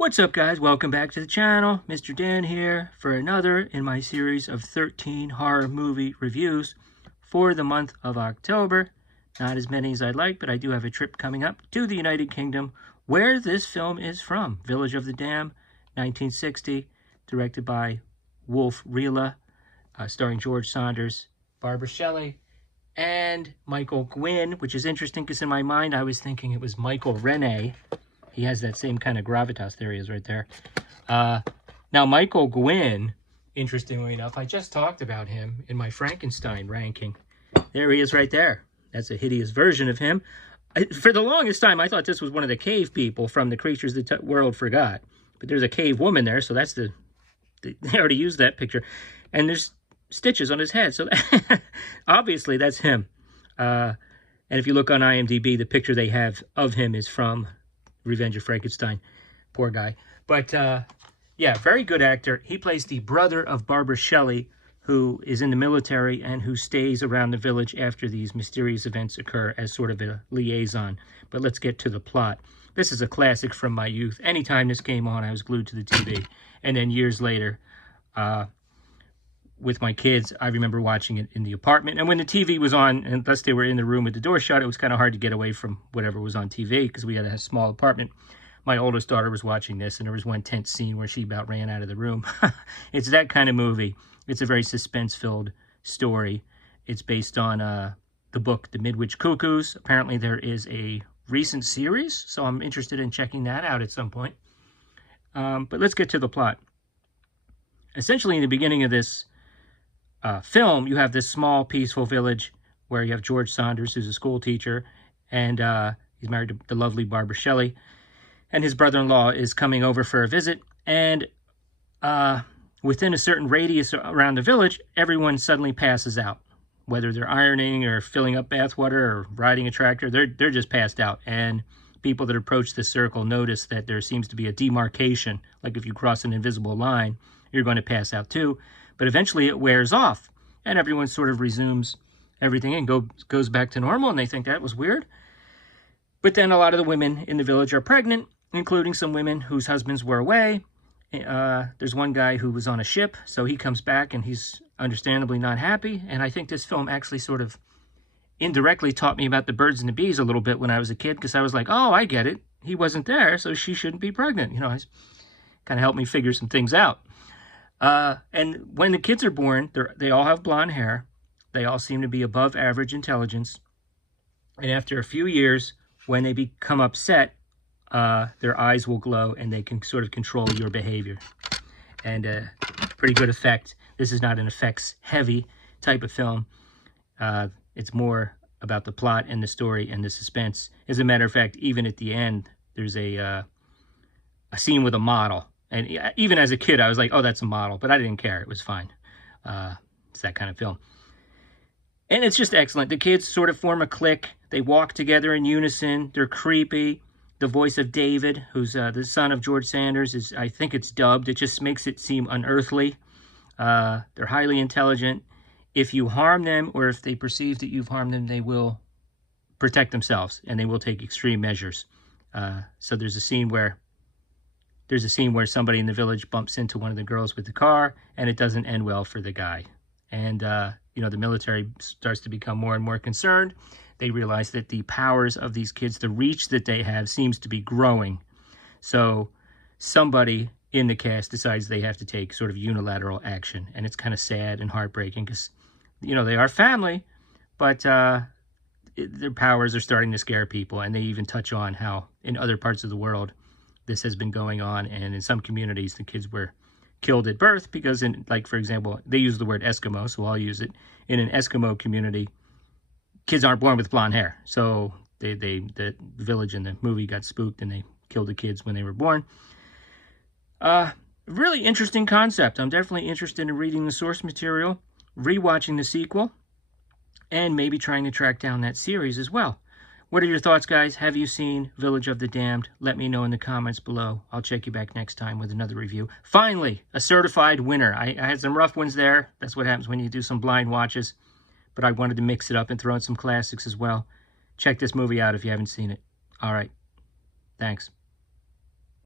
What's up, guys? Welcome back to the channel. Mr. Dan here for another in my series of 13 horror movie reviews for the month of October. Not as many as I'd like, but I do have a trip coming up to the United Kingdom where this film is from. Village of the Damned, 1960, directed by Wolf Riehle, starring George Saunders, Barbara Shelley, and Michael Gwynne, which is interesting because in my mind I was thinking it was Michael Rene. He has that same kind of gravitas. There he is right there. Now, Michael Gwynne, interestingly enough, I just talked about him in my Frankenstein ranking. There he is right there. That's a hideous version of him. For the longest time, I thought this was one of the cave people from the Creatures the World Forgot. But there's a cave woman there, so that's they already used that picture. And there's stitches on his head, so obviously that's him. And if you look on IMDb, the picture they have of him is from Revenge of Frankenstein. Poor guy. But, yeah, very good actor. He plays the brother of Barbara Shelley, who is in the military and who stays around the village after these mysterious events occur as sort of a liaison. But let's get to the plot. This is a classic from my youth. Anytime this came on, I was glued to the TV. And then years later, with my kids, I remember watching it in the apartment. And when the TV was on, unless they were in the room with the door shut, it was kind of hard to get away from whatever was on TV because we had a small apartment. My oldest daughter was watching this, and there was one tense scene where she about ran out of the room. It's that kind of movie. It's a very suspense-filled story. It's based on the book, The Midwich Cuckoos. Apparently there is a recent series, so I'm interested in checking that out at some point. But let's get to the plot. Essentially, in the beginning of this film, you have this small, peaceful village where you have George Saunders, who's a school teacher, and he's married to the lovely Barbara Shelley, and his brother-in-law is coming over for a visit, and within a certain radius around the village, everyone suddenly passes out. Whether they're ironing or filling up bathwater or riding a tractor, they're just passed out, and people that approach this circle notice that there seems to be a demarcation, like if you cross an invisible line, you're going to pass out too. But eventually it wears off, and everyone sort of resumes everything and goes back to normal, and they think that was weird. But then a lot of the women in the village are pregnant, including some women whose husbands were away. There's one guy who was on a ship, so he comes back, and he's understandably not happy. And I think this film actually sort of indirectly taught me about the birds and the bees a little bit when I was a kid, because I was like, oh, I get it. He wasn't there, so she shouldn't be pregnant. You know, it kind of helped me figure some things out. And when the kids are born, they all have blonde hair. They all seem to be above average intelligence. And after a few years, when they become upset, their eyes will glow and they can sort of control your behavior. And pretty good effect. This is not an effects-heavy type of film. It's more about the plot and the story and the suspense. As a matter of fact, even at the end, there's a scene with a model. And even as a kid, I was like, oh, that's a model. But I didn't care. It was fine. It's that kind of film. And it's just excellent. The kids sort of form a clique. They walk together in unison. They're creepy. The voice of David, who's the son of George Saunders, is, I think it's dubbed. It just makes it seem unearthly. They're highly intelligent. If you harm them or if they perceive that you've harmed them, they will protect themselves and they will take extreme measures. So there's a scene where somebody in the village bumps into one of the girls with the car, and it doesn't end well for the guy. And, you know, the military starts to become more and more concerned. They realize that the powers of these kids, the reach that they have, seems to be growing. So somebody in the cast decides they have to take sort of unilateral action. And it's kind of sad and heartbreaking because, you know, they are family, but their powers are starting to scare people. And they even touch on how in other parts of the world, this has been going on, and in some communities, the kids were killed at birth because, like, for example, they use the word Eskimo, so I'll use it. In an Eskimo community, kids aren't born with blonde hair. So the village in the movie got spooked, and they killed the kids when they were born. Really interesting concept. I'm definitely interested in reading the source material, rewatching the sequel, and maybe trying to track down that series as well. What are your thoughts, guys? Have you seen Village of the Damned? Let me know in the comments below. I'll check you back next time with another review. Finally, a certified winner. I had some rough ones there. That's what happens when you do some blind watches. But I wanted to mix it up and throw in some classics as well. Check this movie out if you haven't seen it. All right. Thanks.